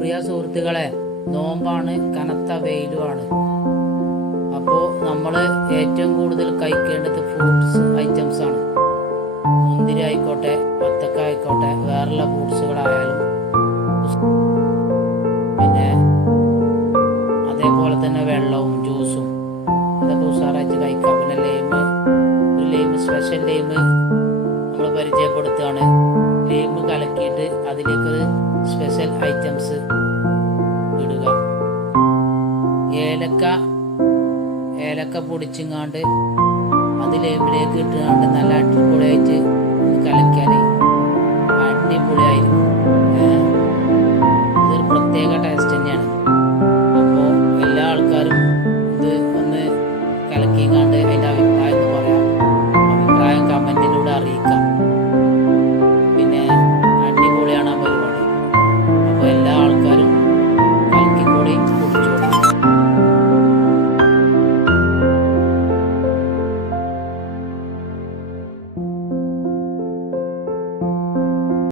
പ്രിയ സുഹൃത്തുക്കളെ, നോമ്പാണ്, കനത്ത വെയിലുമാണ്. അപ്പോൾ നമ്മൾ ഏറ്റവും കൂടുതൽ കഴിക്കേണ്ടത് ഫ്രൂട്ട്സ് ഐറ്റംസ് ആണ്. മുന്തിരി ആയിക്കോട്ടെ, വത്തക്ക ആയിക്കോട്ടെ, വേറെയുള്ള ഫ്രൂട്ട്സുകളായാലും, പിന്നെ അതേപോലെ തന്നെ വെള്ളവും ജ്യൂസും അതൊക്കെ ഉഷാറായിട്ട് കഴിക്കാം. പിന്നെ ലൈം സ്പെഷ്യൽ ലൈം നമ്മൾ പരിചയപ്പെടുത്തുകയാണ്. ലൈം കലക്കിയിട്ട് അതിലേക്കൊരു സ്പെഷ്യൽ ഐറ്റംസ് ഇടുക. ഏലക്ക പൊടിച്ചിങ്ങാണ്ട് അത് ലൈമിലേക്ക് ഇട്ടുകൊണ്ട് നല്ല അടിപൊളിയായിട്ട്